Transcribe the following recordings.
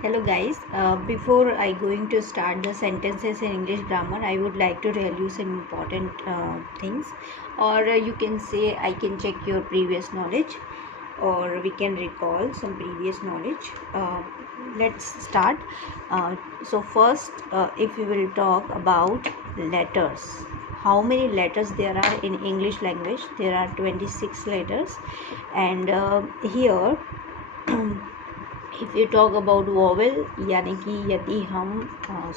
Hello guys, before I going to start the sentences in English grammar, I would like to tell you some important things, or you can say I can check your previous knowledge, or we can recall some previous knowledge. Let's start. So first, if we will talk about letters, how many letters there are in English language? There are 26 letters, and here if you talk about vowel, यानी कि यदि हम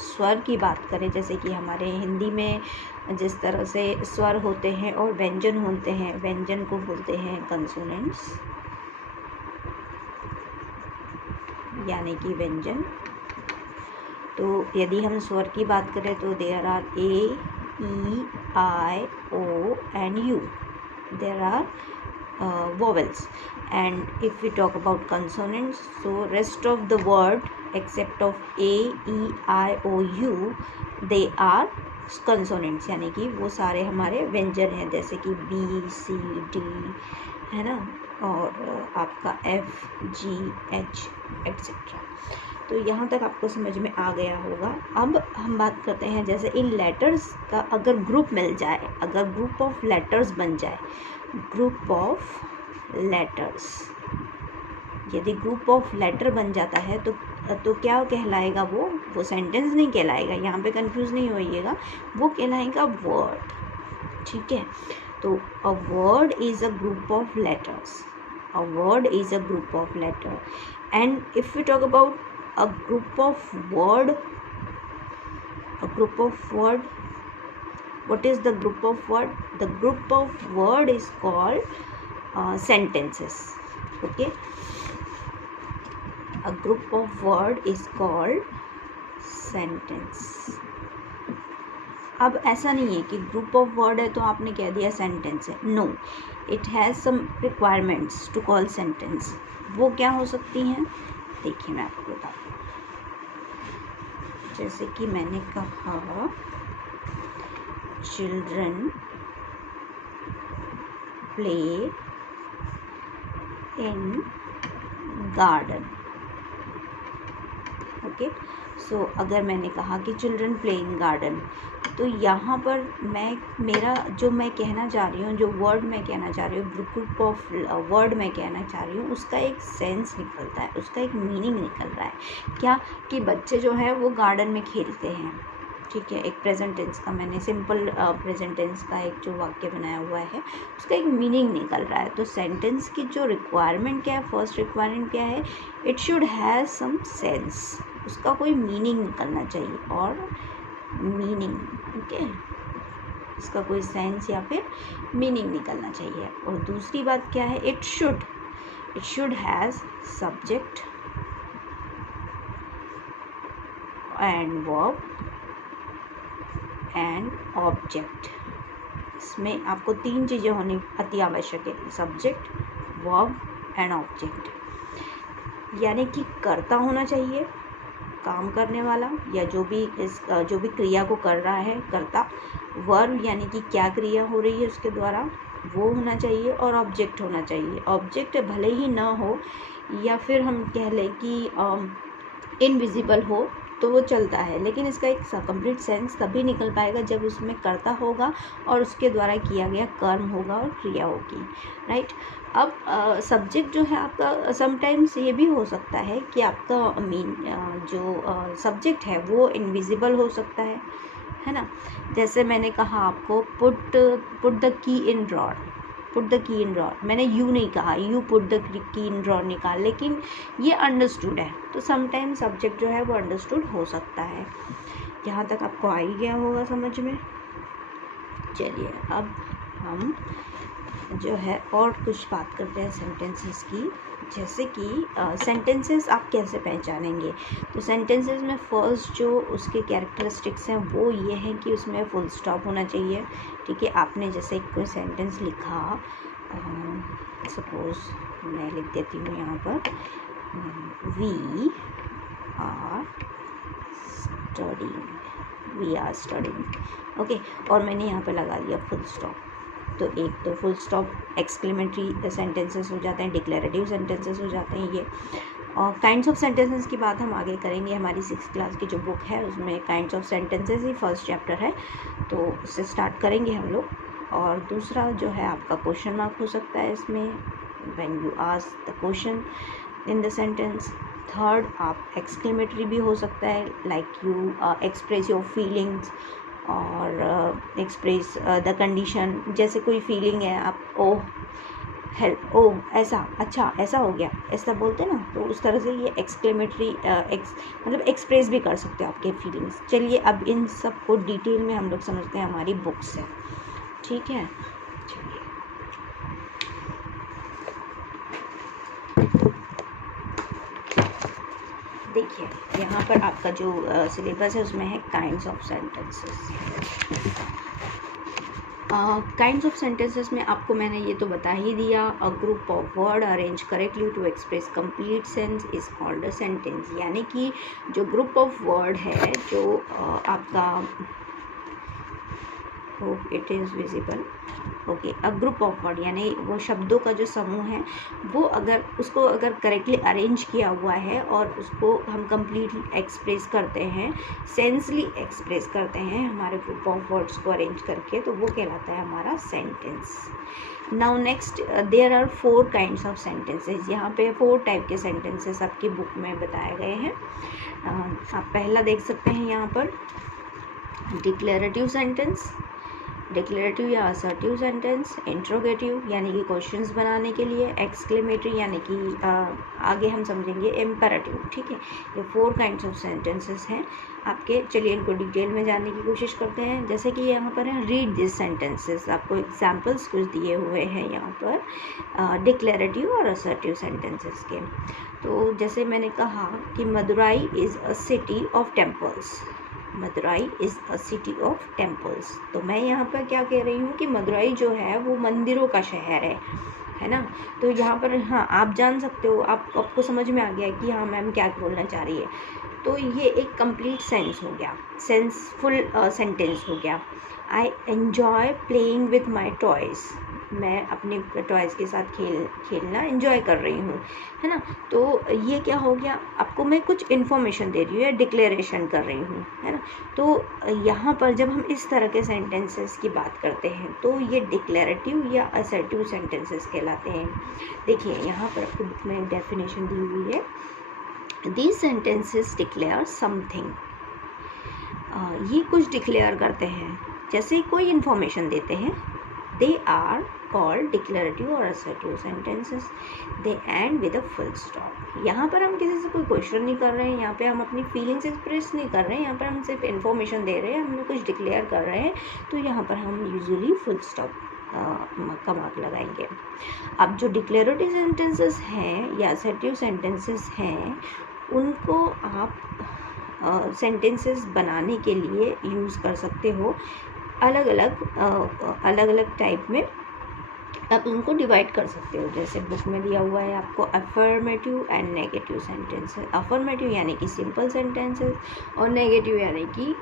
स्वर की बात करें, जैसे कि हमारे हिंदी में जिस तरह से स्वर होते हैं और व्यंजन होते हैं, व्यंजन को बोलते हैं कंसोनेंट्स, यानी कि व्यंजन। तो यदि हम स्वर की बात करें तो there are A, E, I, O and U, there are vowels. And if we talk about consonants, so rest of the word except of a, e, i, o, u, they are consonants, यानी कि वो सारे हमारे व्यंजन हैं, जैसे कि b, c, d, है ना, और आपका f, g, h एक्सेट्रा। तो यहाँ तक आपको समझ में आ गया होगा। अब हम बात करते हैं, जैसे इन लेटर्स का अगर ग्रुप मिल जाए, अगर ग्रुप ऑफ लेटर्स बन जाए, ग्रुप ऑफ लेटर्स, यदि ग्रुप ऑफ लेटर बन जाता है तो क्या कहलाएगा? वो सेंटेंस नहीं कहलाएगा, यहाँ पे कंफ्यूज नहीं होइएगा, वो कहलाएगा वर्ड। ठीक है, तो a word is a group of letters, a word is a group of letter. And if you talk about a group of word, what is the group of word? The group of word is called sentences. Okay, a group of word is called sentence. अब ऐसा नहीं है कि group of word है तो आपने कह दिया सेंटेंस है, no, it has some requirements to call sentence. वो क्या हो सकती हैं, देखिए मैं आपको बताती हूँ। जैसे कि मैंने कहा children play in garden. Okay, so अगर मैंने कहा कि चिल्ड्रन प्ले इन गार्डन, तो यहाँ पर मैं कहना चाह रही हूँ, जो वर्ड मैं कहना चाह रही हूँ, ग्रुप ऑफ वर्ड मैं कहना चाह रही हूँ, उसका एक सेंस निकलता है, उसका एक मीनिंग निकल रहा है। क्या कि बच्चे जो है वो गार्डन में खेलते हैं। ठीक है, एक प्रेजेंट टेंस का मैंने सिंपल प्रेजेंट टेंस का एक जो वाक्य बनाया हुआ है, उसका एक मीनिंग निकल रहा है। तो सेंटेंस की जो रिक्वायरमेंट क्या है, फर्स्ट रिक्वायरमेंट क्या है, it should have some sense, उसका कोई मीनिंग निकलना चाहिए, और मीनिंग, ओके, इसका कोई सेंस या फिर मीनिंग निकलना चाहिए। और दूसरी बात क्या है, it should has subject and verb and object. इसमें आपको तीन चीज़ें होनी अति आवश्यक है, सब्जेक्ट, वर्ब एंड ऑब्जेक्ट। यानी कि कर्ता होना चाहिए, काम करने वाला, या जो भी क्रिया को कर रहा है कर्ता। वर्ब यानी कि क्या क्रिया हो रही है उसके द्वारा, वो होना चाहिए, और ऑब्जेक्ट होना चाहिए। ऑब्जेक्ट भले ही ना हो, या फिर हम कह लें कि इनविजिबल हो, तो वो चलता है, लेकिन इसका एक कंप्लीट सेंस तभी निकल पाएगा जब उसमें कर्ता होगा और उसके द्वारा किया गया कर्म होगा और क्रिया होगी, राइट। अब सब्जेक्ट जो है आपका, समटाइम्स ये भी हो सकता है कि आपका जो सब्जेक्ट है वो इनविजिबल हो सकता है ना। जैसे मैंने कहा आपको put the key in drawer, put the key in drawer, मैंने यू नहीं कहा, you put the key in drawer निकाल, लेकिन ये अंडरस्टूड है, तो समटाइम सब्जेक्ट जो है वो अंडरस्टूड हो सकता है। यहाँ तक आपको आ ही गया होगा समझ में। चलिए अब हम जो है और कुछ बात करते हैं सेंटेंसेस की। जैसे कि सेंटेंसेस आप कैसे पहचानेंगे, तो सेंटेंसेस में फर्स्ट जो उसके कैरेक्टरिस्टिक्स हैं वो ये हैं कि उसमें फुल स्टॉप होना चाहिए। ठीक है, आपने जैसे कोई सेंटेंस लिखा, सपोज मैं लिख देती हूँ यहाँ पर, वी आर स्टडिंग, ओके, और मैंने यहाँ पे लगा दिया फुल स्टॉप। तो एक तो फुल स्टॉप एक्सक्लेमेटरी सेंटेंसेस हो जाते हैं, डिक्लेरेटिव सेंटेंसेस हो जाते हैं ये। और काइंड्स ऑफ सेंटेंसेस की बात हम आगे करेंगे। हमारी 6th क्लास की जो बुक है उसमें kinds of sentences he first chapter है, तो उससे स्टार्ट करेंगे हम लोग। और दूसरा जो है आपका क्वेश्चन मार्क हो सकता है इसमें, when you ask the question in the sentence. Third आप एक्सक्लेमेटरी भी हो सकता है, like you express your feelings और एक्सप्रेस द कंडीशन। जैसे कोई फीलिंग है, आप ओह हेल्प, ओह ऐसा, अच्छा ऐसा हो गया, ऐसा बोलते हैं ना, तो उस तरह से ये एक्सक्लेमेटरी मतलब एक्सप्रेस भी कर सकते हो आपके फीलिंग्स। चलिए अब इन सब को डिटेल में हम लोग समझते हैं हमारी बुक से, ठीक है। चलिए देखिए, यहाँ पर आपका जो सिलेबस है उसमें है kinds of sentences. Kinds of sentences में आपको मैंने ये तो बता ही दिया, a group of word arrange correctly to express complete sense is called a sentence. यानी कि जो ग्रुप ऑफ वर्ड है, जो आपका, hope it is visible, okay, a group of word यानी वो शब्दों का जो समूह है, वो अगर उसको अगर करेक्टली अरेंज किया हुआ है और उसको हम कंप्लीटली एक्सप्रेस करते हैं, सेंसली एक्सप्रेस करते हैं हमारे ग्रुप ऑफ वर्ड्स को अरेंज करके, तो वो कहलाता है हमारा sentence. Now next, there are 4 kinds of sentences. यहाँ पे 4 टाइप के सेंटेंसेस आपकी बुक में बताए गए हैं। आप पहला देख सकते हैं यहाँ पर, डिक्लेरेटिव सेंटेंस, डिक्लेरेटिव या असर्टिव सेंटेंस, इंट्रोगेटिव यानी कि क्वेश्चंस बनाने के लिए, एक्सक्लेमेटरी यानी कि आगे हम समझेंगे इम्पेरेटिव, ठीक है। ये 4 काइंड्स ऑफ सेंटेंसेस हैं आपके। चलिए इनको डिटेल में जानने की कोशिश करते हैं। जैसे कि यहाँ पर है रीड दिस सेंटेंसेस, आपको एग्जाम्पल्स कुछ दिए हुए हैं यहाँ पर डिक्लेरेटिव और असर्टिव सेंटेंसेस के। तो जैसे मैंने कहा कि Madurai is a city of temples, Madurai is a city of temples. तो मैं यहाँ पर क्या कह रही हूँ कि मदुराई जो है वो मंदिरों का शहर है ना। तो यहाँ पर हाँ आप जान सकते हो, आपको समझ में आ गया कि हाँ मैम क्या बोलना चाह रही है। तो ये एक कंप्लीट सेंस हो गया, सेंसफुल सेंटेंस हो गया। I enjoy playing with my toys, मैं अपने टॉयज़ के साथ खेलना एंजॉय कर रही हूँ, है ना। तो ये क्या हो गया, आपको मैं कुछ इन्फॉर्मेशन दे रही हूँ या डिक्लेरेशन कर रही हूँ, है ना। तो यहाँ पर जब हम इस तरह के सेंटेंसेस की बात करते हैं तो ये डिक्लेरेटिव या असर्टिव सेंटेंसेस कहलाते हैं। देखिए यहाँ पर आपको बुक में डेफिनेशन दी हुई है, दीज सेंटेंसेस डिक्लेयर समथिंग, ये कुछ डिक्लेयर करते हैं, जैसे कोई इन्फॉर्मेशन देते हैं। दे आर कॉल्ड डिक्लेरेटिव और assertive sentences, they end with a full stop. यहाँ पर हम किसी से कोई क्वेश्चन नहीं कर रहे हैं, यहाँ पे हम अपनी फीलिंग्स एक्सप्रेस नहीं कर रहे हैं, यहाँ पर हम सिर्फ इन्फॉर्मेशन दे रहे हैं, हमने कुछ डिक्लेयर कर रहे हैं, तो यहाँ पर हम यूजुअली फुल स्टॉप का मार्क लगाएंगे। अब जो डिक्लेरेटिव सेंटेंसेस हैं या असर्टिव सेंटेंसेस हैं, उनको आप सेंटेंसेस बनाने के लिए यूज़ कर सकते हो। अलग अलग टाइप में आप उनको डिवाइड कर सकते हो। जैसे बुक में दिया हुआ है आपको affirmative and negative sentences. Affirmative यानी कि सिंपल सेंटेंसेस और नेगेटिव यानी कि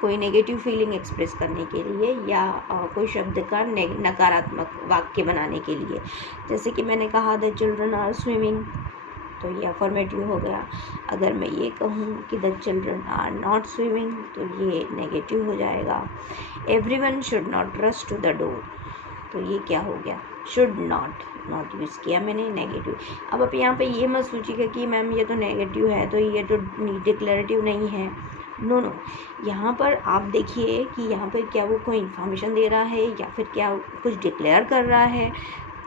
कोई नेगेटिव फीलिंग एक्सप्रेस करने के लिए या कोई शब्द का नकारात्मक वाक्य बनाने के लिए। जैसे कि मैंने कहा द चिल्ड्रन आर स्विमिंग, तो ये अफर्मेटिव हो गया। अगर मैं ये कहूँ कि the children are not swimming, तो ये नेगेटिव हो जाएगा। Everyone should not rush to the door, तो ये क्या हो गया, शुड नॉट यूज़ किया मैंने, नेगेटिव। अब आप यहाँ पे ये मत सोचिएगा कि मैम ये तो नेगेटिव है तो ये तो डिक्लेरेटिव नहीं है। नो, यहाँ पर आप देखिए कि यहाँ पर क्या वो कोई इन्फॉर्मेशन दे रहा है या फिर क्या कुछ डिक्लेयर कर रहा है।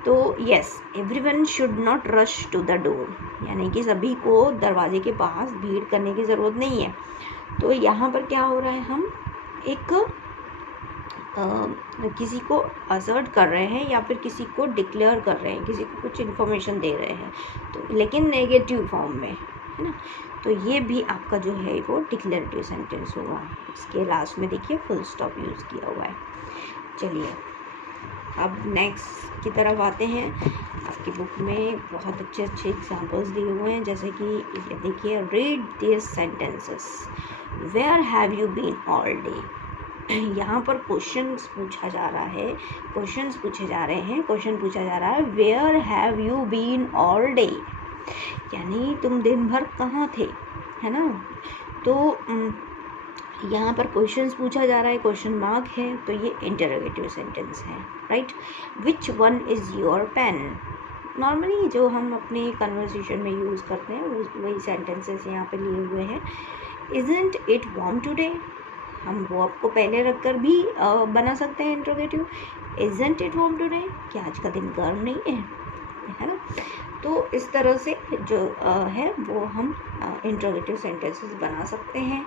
तो yes, everyone should not rush to the door, यानी कि सभी को दरवाजे के पास भीड़ करने की ज़रूरत नहीं है। तो यहाँ पर क्या हो रहा है, हम एक किसी को असर्ट कर रहे हैं या फिर किसी को डिक्लेयर कर रहे हैं, किसी को कुछ इन्फॉर्मेशन दे रहे हैं, तो लेकिन नेगेटिव फॉर्म में, है ना। तो ये भी आपका जो है वो डिक्लेरेटिव सेंटेंस होगा। इसके लास्ट में देखिए फुल स्टॉप यूज़ किया हुआ है। चलिए अब नेक्स्ट की तरफ आते हैं। आपकी बुक में बहुत अच्छे एग्जाम्पल्स दिए हुए हैं, जैसे कि ये देखिए, read this sentences, where have you been all day. यहाँ पर क्वेश्चन पूछा जा रहा है, क्वेश्चन पूछा जा रहा है, where have you been all day, यानी तुम दिन भर कहाँ थे, है ना। तो यहाँ पर क्वेश्चंस पूछा जा रहा है, क्वेश्चन मार्क है, तो ये इंटरोगेटिव सेंटेंस है, right. Which one is your pen, normally जो हम अपने कन्वर्सेशन में यूज़ करते हैं वही सेंटेंसेस यहाँ पे लिए हुए हैं। इजंट इट वार्म टुडे, हम वर्ब को पहले रखकर भी बना सकते हैं interrogative. Isn't it warm today, क्या आज का दिन गर्म नहीं है ना। तो इस तरह से जो है वो हम इंट्रोगेटिव सेंटेंसेस बना सकते हैं।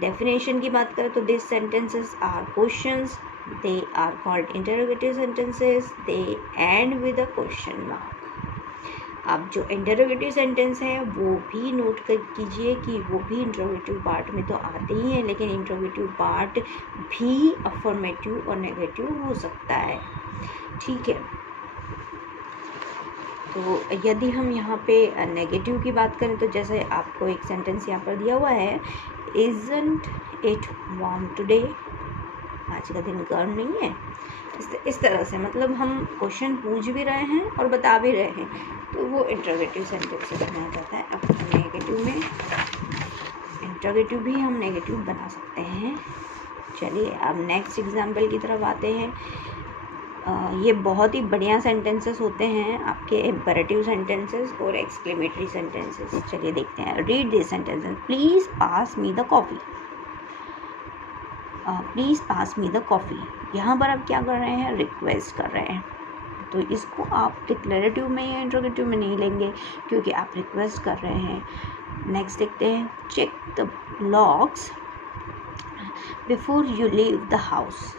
डेफिनेशन की बात करें तो this sentences are questions, they are called interrogative sentences, they end with a question mark. अब जो इंटरोगेटिव सेंटेंस है वो भी नोट कर कीजिए कि वो भी इंट्रोगेटिव पार्ट में तो आते ही हैं, लेकिन इंट्रोगेटिव पार्ट भी अफर्मेटिव और नेगेटिव हो सकता है, ठीक है। तो यदि हम यहाँ पे नेगेटिव की बात करें तो जैसे आपको एक सेंटेंस यहाँ पर दिया हुआ है, इजंट इट वार्म टुडे, आज का दिन गर्म नहीं है। इस तरह से मतलब हम क्वेश्चन पूछ भी रहे हैं और बता भी रहे हैं, तो वो इंट्रोगेटिव सेंटेंस से बनाया जाता है। अब नेगेटिव में इंट्रोगेटिव भी हम नेगेटिव बना सकते हैं। चलिए अब नेक्स्ट एग्जाम्पल की तरफ आते हैं। ये बहुत ही बढ़िया सेंटेंसेस होते हैं आपके इम्पेरेटिव सेंटेंसेस और एक्सक्लेमेटरी सेंटेंसेस। चलिए देखते हैं। Read this sentences, please pass me the coffee, please pass me the coffee. यहाँ पर आप क्या कर रहे हैं, रिक्वेस्ट कर रहे हैं, तो इसको आप डिक्लेरेटिव में या इंट्रोगेटिव में नहीं लेंगे क्योंकि आप रिक्वेस्ट कर रहे हैं। नेक्स्ट देखते हैं। Check the locks before you leave the house,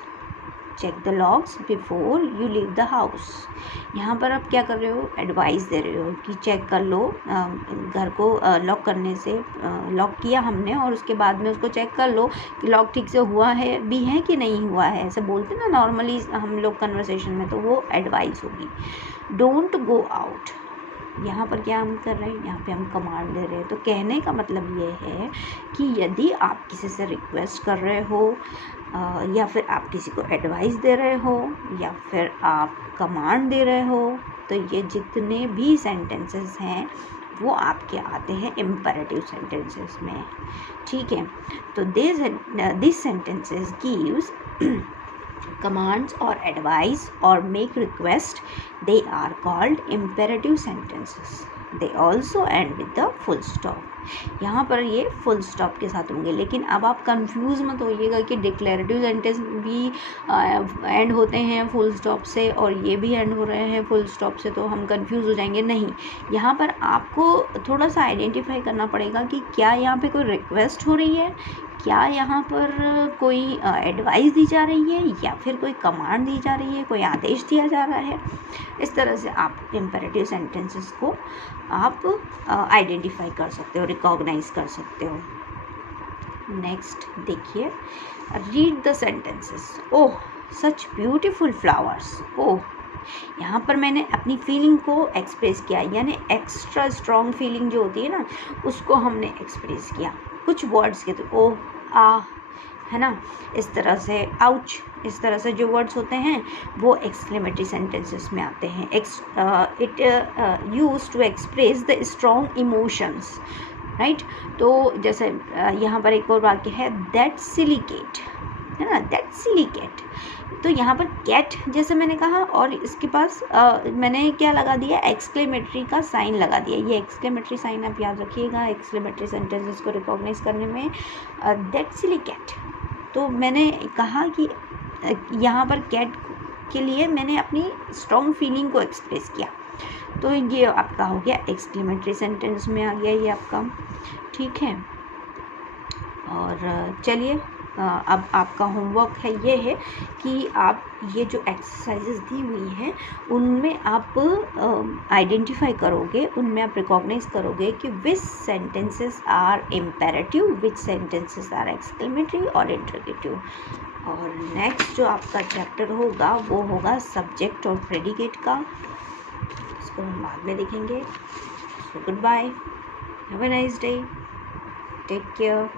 check the locks before you leave the house. यहाँ पर आप क्या कर रहे हो, एडवाइस दे रहे हो कि चेक कर लो, घर को लॉक करने से लॉक किया हमने और उसके बाद में उसको चेक कर लो कि लॉक ठीक से हुआ है भी है कि नहीं हुआ है, ऐसे बोलते ना नॉर्मली हम लोग कन्वर्सेशन में, तो वो एडवाइस होगी। डोंट गो आउट, यहाँ पर क्या हम कर रहे हैं, यहाँ पे हम कमांड दे रहे हैं। तो कहने का मतलब ये है कि यदि आप किसी से रिक्वेस्ट कर रहे हो या फिर आप किसी को एडवाइस दे रहे हो या फिर आप कमांड दे रहे हो, तो ये जितने भी सेंटेंसेस हैं वो आपके आते हैं इम्पेरेटिव सेंटेंसेस में, ठीक है। तो this sentences gives commands or advice or make request, they are called imperative sentences. They also end with the full stop. यहाँ पर ये फुल स्टॉप के साथ होंगे, लेकिन अब आप कंफ्यूज मत होइएगा कि डिक्लेरेटिव सेंटेंस भी एंड होते हैं फुल स्टॉप से और ये भी एंड हो रहे हैं फुल स्टॉप से, तो हम कंफ्यूज हो जाएंगे। नहीं, यहाँ पर आपको थोड़ा सा आइडेंटिफाई करना पड़ेगा कि क्या यहाँ पे कोई रिक्वेस्ट हो रही है, क्या यहाँ पर कोई एडवाइस दी जा रही है या फिर कोई कमांड दी जा रही है, कोई आदेश दिया जा रहा है। इस तरह से आप इम्पेरेटिव सेंटेंसेस को आप आइडेंटिफाई कर सकते हो, रिकॉग्नाइज कर सकते हो। नेक्स्ट देखिए, read the sentences. Oh such beautiful flowers, oh यहाँ पर मैंने अपनी फीलिंग को एक्सप्रेस किया, यानी एक्स्ट्रा स्ट्रॉन्ग फीलिंग जो होती है ना उसको हमने एक्सप्रेस किया कुछ वर्ड्स के थ्रू। ओह, आ, है ना, इस तरह से, आउच, इस तरह से जो वर्ड्स होते हैं वो एक्सक्लेमेटरी सेंटेंसेस में आते हैं। It used to express the strong emotions, right. तो जैसे यहाँ पर एक और वाक्य है, दैट सिली कैट, है ना, दैट सिली कैट। तो यहाँ पर कैट जैसे मैंने कहा और इसके पास मैंने क्या लगा दिया, एक्सक्लेमेटरी का साइन लगा दिया। ये एक्सक्लेमेटरी साइन आप याद रखिएगा एक्सक्लेमेटरी सेंटेंसेस को रिकॉग्नाइज करने में। दैट सिली कैट, तो मैंने कहा कि यहाँ पर कैट के लिए मैंने अपनी स्ट्रॉन्ग फीलिंग को एक्सप्रेस किया, तो ये आपका हो गया एक्सक्लेमेटरी सेंटेंस में आ गया ये आपका, ठीक है। और चलिए अब आपका होमवर्क है ये है कि आप ये जो एक्सरसाइजेस दी हुई हैं उनमें आप आइडेंटिफाई करोगे, उनमें आप रिकॉग्नाइज करोगे कि which sentences are imperative, which sentences are exclamatory और इंटरोगेटिव। और नेक्स्ट जो आपका चैप्टर होगा वो होगा सब्जेक्ट और प्रेडिकेट का, इसको हम बाद में देखेंगे। So goodbye, have a nice day, take care.